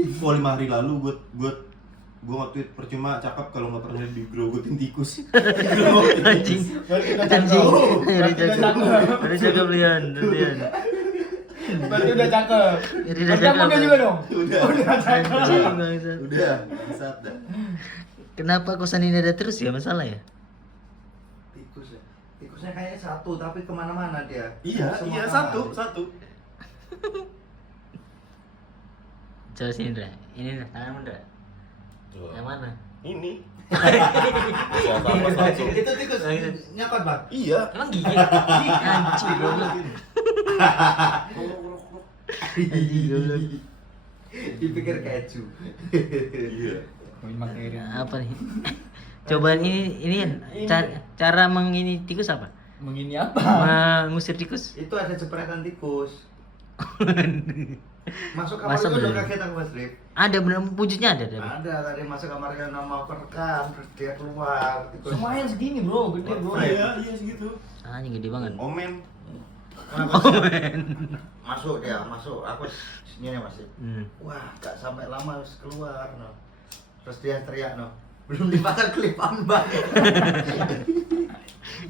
Oh, 5 hari lalu gue nge-tweet percuma cakep kalau nggak pernah digrogotin tikus. Anjing. Anjing. Udah cakep Lian. Berarti udah cakep. Jadi udah Berarti aku cakep. udah juga dong. Udah. Udah cakep. Anjing bangsat. Udah, bangsat dah. Kenapa kosan ini ada terus ya masalah ya? Tikus ya. Tikusnya kayaknya satu tapi kemana-mana dia. Iya, Semua satu. Coba sini Indra. Ini Indra, tangan Indra. Yang mana? Ini. Itu tikus nyakot bang. Iya. Emang gigit? Anjing goblok. Anjing goblok. Dipikir keju. Iya. Apa nih? Cobaan ini cara mengini tikus apa? Mengini apa? Mengusir tikus? Itu ada jepretan tikus. Masuk kamar Masa itu udah bener? kaget aku Mas Rip. Ada bener wujudnya ada. Ada tadi masuk kamarnya nama perekam terus dia keluar tikus. Lumayan segini bro, gede bro. Iya segitu. Anjing gede banget. Omen. Masuk dia, masuk. Aku sini masih. Hmm. Wah, gak sampai lama harus keluar no. Terus dia teriak no. Belum dipasang klipan bang.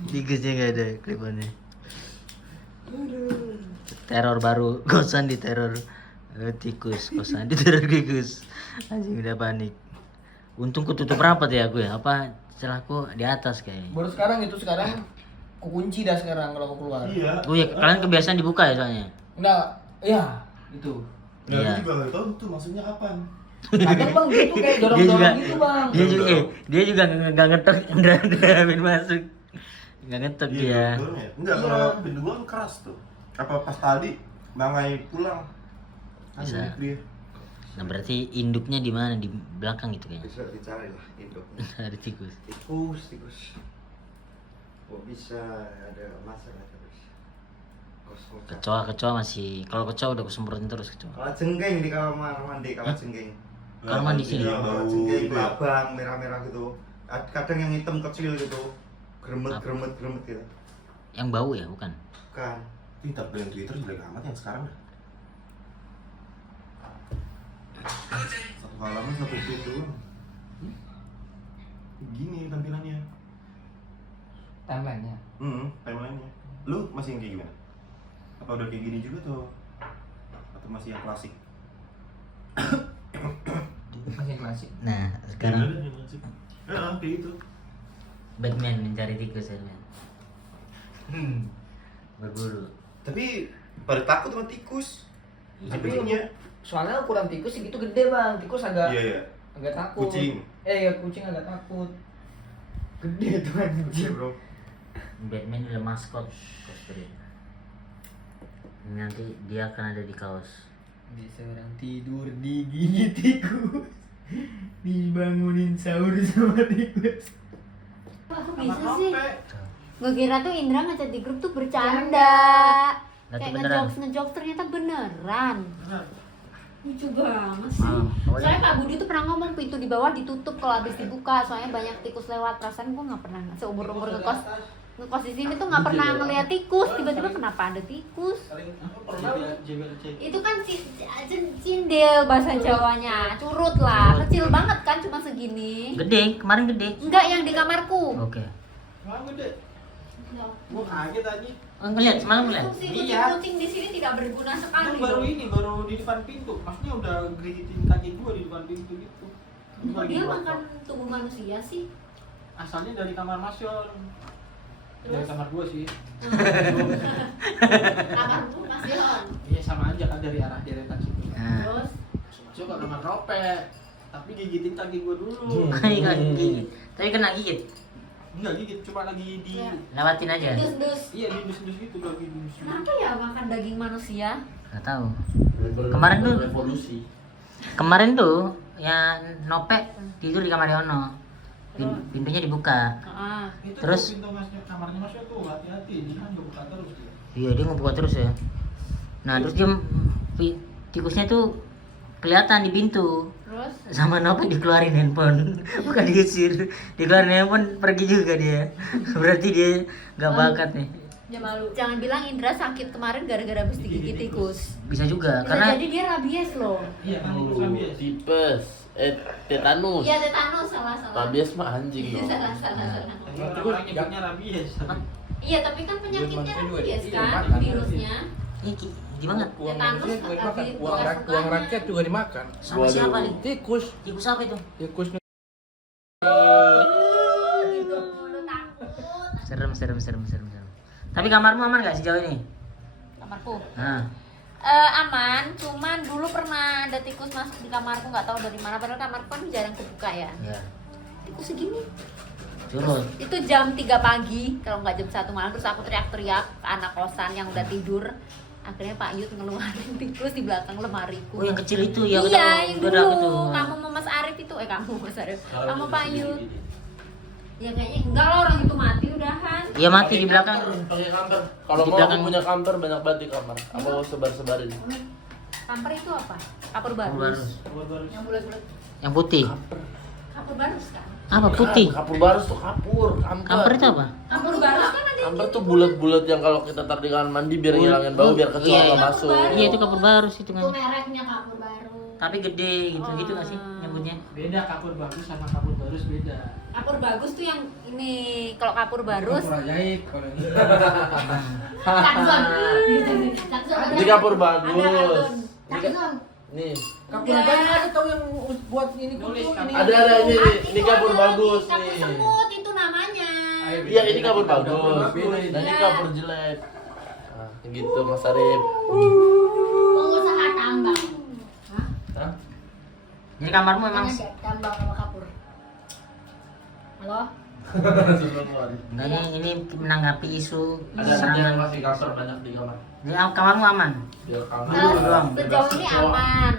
Tikusnya nggak ada klipannya. Teror baru, kosan di teror tikus, kosan di teror tikus. Anjing udah panik. Untung kututup rapat ya aku ya. Apa celahku di atas kayaknya. Baru sekarang kukunci dah sekarang kalau mau keluar. Iya. Oh ya, kalian kebiasaan dibuka ya soalnya. Enggak, ya itu. Nah, Iya. aku juga nggak tahu tuh maksudnya kapan. Kadang bang gitu kayak dorong-dorong gitu bang. Dia juga nggak ngetok Indra Amin masuk. Nggak ngetok dia. Iya, dorong-dorong ya? Enggak, Iya. kalau pintu gua kan keras tuh. Apa pas tadi Nangai pulang. Bisa. Anjing dia. Nah berarti induknya di mana? Di belakang gitu kayaknya. Bisa dicari lah induknya. Ada tikus. Tikus. Kok bisa ada masalah terus. Kos-kosan. Kecoa masih. Kalau kecoa udah kusemprotin terus kecoa. Kalau jenggeng di kamar mandi, kalau jenggeng. Kamar mandi sini. Iya, Kalau bau jenggeng itu ya. labang merah-merah gitu. Kadang yang hitam kecil gitu. Gremet gitu. Yang bau ya bukan? Bukan. Ih, tapi yang Twitter jelek amat yang sekarang dah. Satu halaman satu tweet doang. Gini tampilannya. Timelinenya. Timeline-nya. Lu masih yang kayak gimana? Apa udah kayak gini juga tuh? Atau masih yang klasik? Masih klasik. Nah sekarang Iya, yang klasik. Kayak gitu. Batman mencari tikus ya men. Berburu. Tapi pada takut sama tikus. Tapi Sebenarnya. soalnya ukuran tikus segitu gede bang. Tikus agak Iya. agak takut. Kucing. Ya kucing agak takut. Gede tuh anjing. Bro. Batman adalah maskot cosplay. Nanti dia akan ada di kaos. Bisa orang tidur digigit tikus. Dibangunin sahur sama tikus. Kok bisa sih? Gue kira tuh Indra ngechat di grup tuh bercanda. Nah, Kayak itu beneran. ngejokes ternyata beneran. Lucu banget sih. Awalnya- Soalnya Kak Budi tuh pernah ngomong pintu di bawah ditutup kalau habis dibuka. Soalnya banyak tikus lewat. Perasaan gue nggak pernah seumur-umur ngekos di sini tuh nggak pernah ngeliat tikus. Tiba-tiba kenapa ada tikus? Itu kan cindil bahasa Jawanya. Curut lah. Kecil banget kan cuma segini. Gede, kemarin gede. Enggak yang di kamarku. Oke. Gua kaget aja. Oh, ngeliat, semalam ngeliat. Fungsi Iya. kucing-kucing di sini tidak berguna Kan sekali. baru loh. ini, baru di depan pintu. Maksudnya udah gerigitin kaki gua di depan pintu gitu. Kok dia makan tubuh manusia sih? Asalnya dari kamar Mas Yon. Dari Terus? kamar gua sih. Kamarku Mas Yon. Iya sama aja kan dari arah deretan situ. Nah. Terus Masuk ke kamar ropek. Tapi gigitin kaki gua dulu. Nggak gigit. Tapi kena gigit. Enggak gigit, cuma lagi di Ya. Lewatin aja. dus-dus. iya di dus-dus gitu lagi dus. Kenapa ya makan daging manusia? Nggak tahu. Kemarin tuh. Revolusi. Kemarin tuh yang Nope tidur di kamar Yono. Pintunya dibuka. Heeh. Itu Terus? tuh pintu kamarnya Mas Yon tuh hati-hati, dia kan nggak buka terus dia. Iya dia ngebuka terus ya. Nah terus dia tikusnya tuh kelihatan di pintu. Terus Sama Nope dikeluarin handphone. Bukan diusir. Dikeluarin handphone pergi juga dia. Berarti dia nggak bakat nih. Dia malu. Jangan bilang Indra sakit kemarin gara-gara habis digigit tikus. Bisa juga Bisa karena jadi dia rabies loh. Iya kan tikus rabies. Tipes, tetanus. Iya tetanus salah. Rabies mah anjing dong. Salah. Orang nyebutnya rabies. Iya tapi kan penyakitnya rabies Iya, kan makan. virusnya. gimana? Uang Tetanus manusia juga dimakan. tapi Uang, bekas uang sukanya. rakyat juga dimakan. Sama siapa nih? Tikus. Tikus apa itu? Tikus Gitu lu takut. Serem. Tapi kamarmu aman gak sejauh ini? Kamarku. Nah, Aman, cuman dulu pernah ada tikus masuk di kamarku nggak tahu dari mana. Padahal kamarku kan jarang kebuka ya. ya. Tikus segini. Curut. Itu jam 3 pagi, kalau nggak jam 1 malam. Terus aku teriak-teriak ke anak kosan yang udah tidur. Akhirnya Pak Yud ngeluarin tikus di belakang lemariku. Oh, yang kecil itu ya? Iya, yang udah dapet dulu. tuh. Kamu sama Mas Arif itu, kamu Mas Arif, kamu Pak Yud. Ya kayaknya enggak lah, orang itu mati udahan. Iya mati di belakang. Pakai kamper. Kalau Di mau belakang. aku punya kamper banyak banget di kamar. Apa mau sebar-sebarin? Kamper itu apa? Kapur Kapur barus. barus. Yang bulat-bulat. Yang putih. Kapur barus kan? Apa putih? Kapur barus tuh kapur. Kamper itu apa? Kapur barus kan ada. Kamper tuh bulat-bulat yang kalau kita taruh di kamar mandi biar ngilangin bau, biar kecoa Iya, nggak iya. masuk. Iya itu kapur barus itu kan. mereknya kapur barus. Tapi gede gitu gak sih nyebutnya? beda kapur bagus sama kapur barus beda. Kapur bagus tuh yang ini, kalau kapur barus. Kapur ajaib kalau ini. Takzon. Ini kapur bagus. Ada kartun. Ini kan- Nih, Kapur ajaib ada tahu yang buat ini Nulis kutu ini. ada ini. Ini Itu kapur ada bagus lagi, kapur nih. semut itu namanya. Iya ini kapur bagus. Beda ini. Dan ini Iya. kapur jelek. Nah, gitu Mas Arif. Pengusaha tambang. Hah? Jadi kamarmu emang tambang sama kapur. Halo? enggak ini menanggapi isu Ada yang serangan. kasih kamper banyak di kamar. Jadi kamarmu aman. Biar kamar. doang. Sejauh ini aman.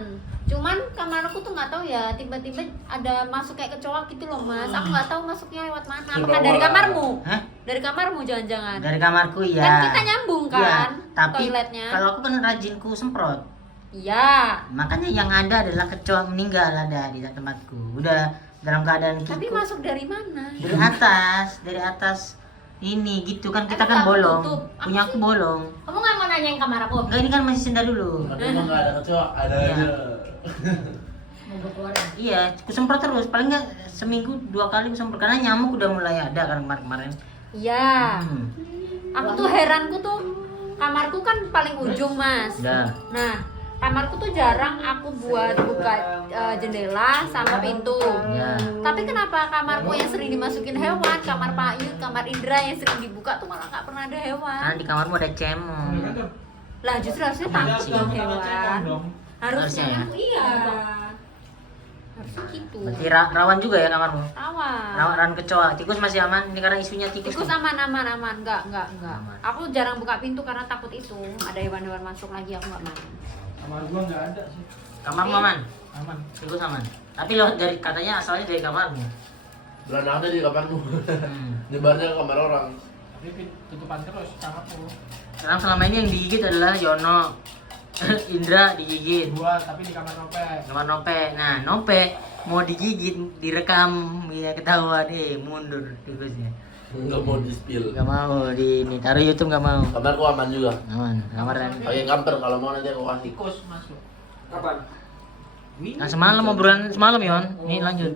Cuman kamarku tuh nggak tahu ya, tiba-tiba ada masuk kayak kecoa gitu loh Mas. Aku nggak tahu masuknya lewat mana. Apakah dari kamarmu? Hah? Dari kamarmu jangan-jangan? Dari kamarku ya. Kan kita nyambung Iya, kan, tapi toiletnya. kalau aku kan rajinku semprot. Iya. Makanya yang ada adalah kecoa meninggal ada di tempatku. Udah dalam keadaan Tapi kikuk. masuk dari mana? Dari atas ini gitu kan kita Emang kan nggak bolong. tutup? Punya aku bolong. Kamu nggak mau nanyain kamar aku? Enggak ini kan masih senda dulu. Tapi emang nggak ada kecoa, ada Iya. aja. Mau gue keluarin? Iya, aku semprot terus. Paling nggak seminggu 2 kali aku semprot karena nyamuk udah mulai ada kan kemarin. Iya. Hmm. Aku tuh heranku tuh, kamarku kan paling ujung Mas. Udah. Nah, kamarku tuh jarang aku buat buka jendela sama pintu. Ya. Tapi kenapa kamarku yang sering dimasukin hewan, kamar Pak Yud, kamar Indra yang sering dibuka tuh malah nggak pernah ada hewan. Karena di kamarmu ada cemong. Lah justru harusnya takut dong hewan. Harusnya Harusnya ya? aku iya. Harusnya gitu. Berarti rawan juga ya kamarmu. Awas. Rawan kecoa. Tikus masih aman. Ini karena isunya tikus. Tikus nih. aman. Enggak. Aman. Aku jarang buka pintu karena takut itu. Ada hewan-hewan masuk lagi, aku nggak mau. Kamar gua nggak ada sih. Kamarmu aman. Aman. Tikus aman. Tapi lo dari katanya asalnya dari kamarmu. Bulan ada di kamarku. Hmm. Nyebarnya ke kamar orang. Tapi tutupan terus kamarku. Sekarang selama ini yang digigit adalah Yono. Indra digigit. Dua tapi di kamar nope. Kamar Nope. Nah, Nope mau digigit, direkam, ya ketahuan mundur tikusnya. Nggak mau di spill. Gak mau di ini taruh YouTube gak mau. Kamarku aman juga. Aman. Kamar dan Pakai kamper kalau mau nanti aku kasih. Tikus masuk. Kapan? Nah, semalam obrolan semalam Yon. Ini lanjut.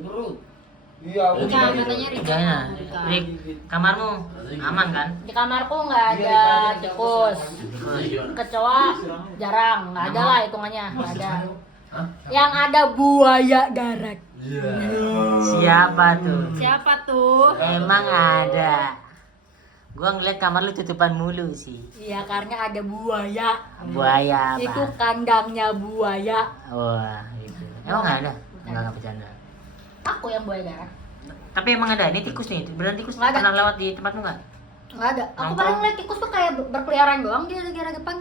Iya, aku Enggak, juga katanya gitu. Rika. Jangan. Rika. Rik, kamarmu aman kan? Di kamarku nggak ada tikus, kecoa jarang, nggak ada lah hitungannya, nggak ada. Yang ada buaya darat. Siapa tuh? Siapa tuh? Emang ada. Gua ngeliat kamar lu tutupan mulu sih. Iya karena ada buaya. Buaya apa? Itu kandangnya buaya. Wah, gitu. Emang nggak ada? Enggak bercanda. Aku yang buaya darat. Tapi emang ada. Ini tikus nih. Beneran tikus Nggak ada. pernah lewat di tempatmu nggak? Nggak ada. Aku Nongkrong. paling lihat tikus tuh kayak berkeliaran doang di daerah depan.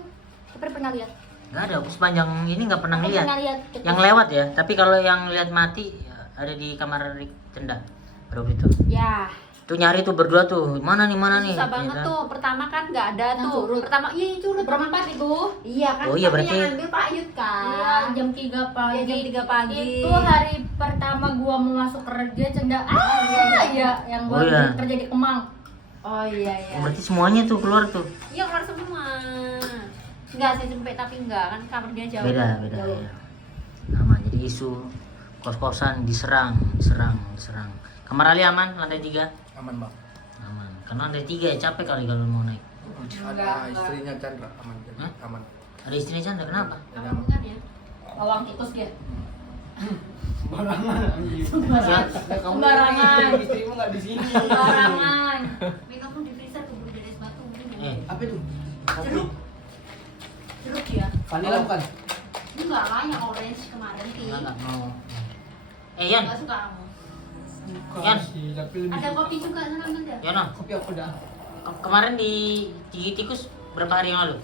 Tapi pernah lihat. Nggak ada. Aku sepanjang ini nggak pernah Aku lihat. pernah lihat. tikus. Yang lewat ya. Tapi kalau yang lihat mati ya, ada di kamar Rik tenda. Baru itu. Ya, Tuh nyari tuh berdua tuh. Mana nih? susah banget Gitu. tuh. Pertama kan nggak ada Yang tuh. curut. Pertama, iya yang curut berempat itu. Iya kan. Oh iya, tapi berarti- yang ambil Pak Yud kan. Iya jam 3 pagi. Iya, jam 3 pagi. Itu hari pertama gua mau masuk kerja cenda. Iya yang gua Oh, iya. kerja di Kemang. Oh iya iya. Berarti semuanya tuh keluar tuh. Iya keluar semua. Enggak sih sempit tapi enggak kan kamar dia jauh. Beda. Jauh. Ya. Aman. Jadi isu kos-kosan diserang. Kamar Ali aman, lantai 3? Aman bang. Aman. Karena lantai 3 ya capek kali kalau mau naik. Ada istrinya Chandra aman. Hah? Aman. Ada istrinya Chandra, kenapa? Apa hubungannya? Bawang tikus dia. Sembarangan anjing. Sembarangan. Istrimu nggak di sini. Sembarangan. Minummu di freezer keburu dari es batu. Apa itu? Jeruk. Jeruk ya? Vanilla bukan? Enggak lah yang orange kemarin Ki. Enggak mau. Yan. Enggak suka kamu. Yan. Sih, tapi lebih Ada kopi juga sana ambil dah. Yono, kopi aku dah. kemarin di gigi tikus berapa hari yang lalu?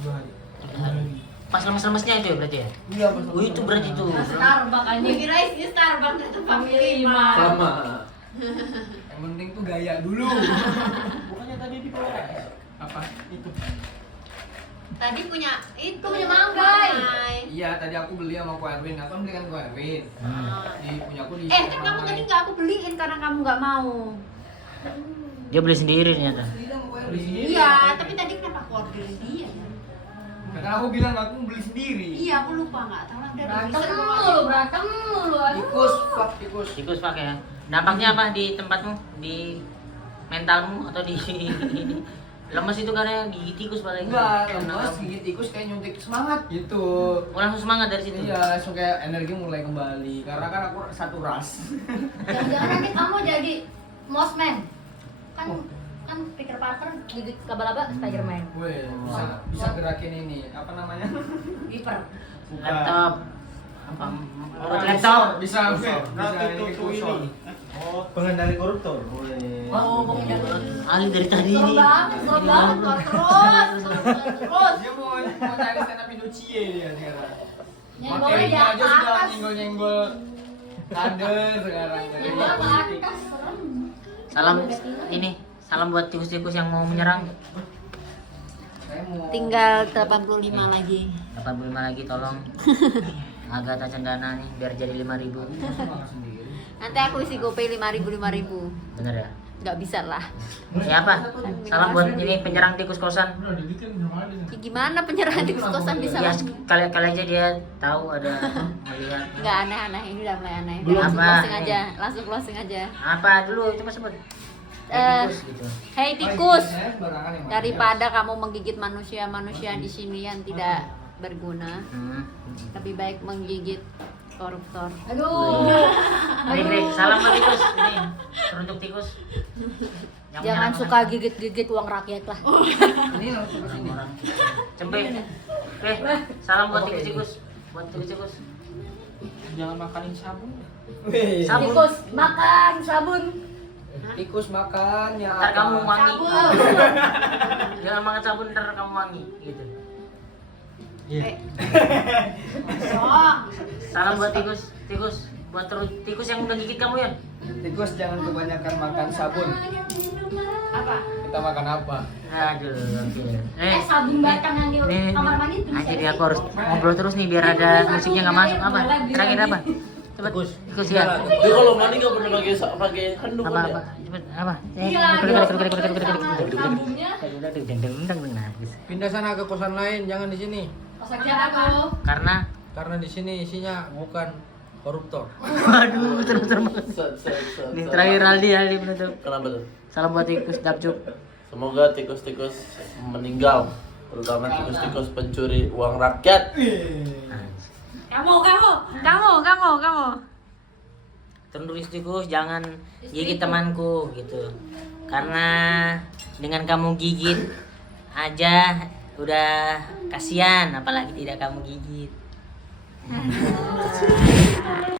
2 hari. 3 hari. Pas lemes-lemesnya itu ya berarti ya? Iya, pas Oh itu berarti itu. Starbucks Gue anjing. kira isinya Starbucks itu family Lima. Sama. Yang penting tuh gaya dulu. Bukannya tadi di bawah. Apa? Itu. Tadi punya itu Punya Manggai. Iya, tadi aku beli sama Ko Erwin. Aku kan beli kan Ko Erwin. Di punya aku di. Kan kamu tadi nggak aku beliin karena kamu nggak mau. Dia beli sendiri ternyata. Iya, tapi tadi kenapa aku orderin dia ya? Karena aku bilang aku beli sendiri. Iya, aku lupa nggak tahu lah udah Berantem mulu, aduh. Tikus, pak tikus. Tikus pakai ya. Dampaknya apa di tempatmu? Di mentalmu atau di lemes itu karena gigi tikus paling? Enggak, lemas gigit tikus kayak nyuntik semangat gitu. Oh, langsung semangat dari situ. Iya, langsung kayak energi mulai kembali. Karena kan aku satu ras. Jangan-jangan nanti kamu jadi Mossman. Kan Peter Parker gigit laba-laba Spiderman. Wih, bisa gerakin ini. Apa namanya? Viper. Laptop. Apa? Oh, Laptop. Bisa ini kursor. Oh, pengendali koruptor. Oh, pengendali. Ali dari tadi Serem ini. banget terus. Dia mau cari stand up Indochie dia sekarang. Nyenggolnya di Materinya aja sudah atas. nyenggol-nyenggol kader sekarang. Nyenggol ke atas, serem. Salam ini. Salam buat tikus-tikus yang mau menyerang. Saya mau Tinggal 85 lagi. 85 lagi tolong. Agatha Cendana nih biar jadi 5.000. sendiri. Nanti aku isi GoPay 5.000. Bener ya? Nggak bisa lah. Ya apa? Salam buat ini penyerang tikus kosan. Ya, gimana penyerahan tikus kosan bisa Ya lah? kali aja dia tahu ada melihat. Nggak aneh-aneh, ini udah mulai aneh. Belum. Langsung Apa? closing aja, langsung closing aja. Apa dulu coba sebut. Tikus gitu. Hei tikus, Saya sembarangan yang mana? daripada kamu menggigit manusia-manusia di sini yang tidak berguna, lebih baik menggigit koruptor. Aduh. Rik, salam buat tikus. Ini teruntuk tikus. Yang Jangan menyerang suka gigit-gigit uang rakyat lah. Ini langsung ke sini. orang. Cempe. Salam buat tikus-tikus. Buat tikus-tikus. Jangan makanin sabun. Sabun. Tikus makan sabun. Tikus makan ya. Ntar kamu wangi. Sabun. Jangan makan sabun ntar kamu wangi gitu. Salam buat tikus buat tikus yang udah gigit kamu ya. Tikus jangan kebanyakan makan sabun. Apa? Kita makan apa? Aduh, oke. Sabun batang yang di Nih, kamar mandi itu bisa jadi di aku harus situ. ngobrol terus nih biar ada musiknya nggak masuk apa? Terakhir apa? Cepet. Tikus ya. Dia kalau mandi nggak pernah pakai handuk Apa kan apa? ya? Cepet apa? Iya, sabunnya. Pindah sana ke kosan lain, jangan di sini. Kosan siapa tuh? Karena di sini isinya bukan koruptor. Waduh, serem banget. Set. Nih terakhir Aldi penutup. Kenapa tuh? Salam buat tikus dapcuk. Semoga tikus-tikus meninggal, terutama tikus-tikus pencuri uang rakyat. Kamu. Terus tikus jangan gigit temanku gitu. Karena dengan kamu gigit aja udah kasihan, apalagi tidak kamu gigit.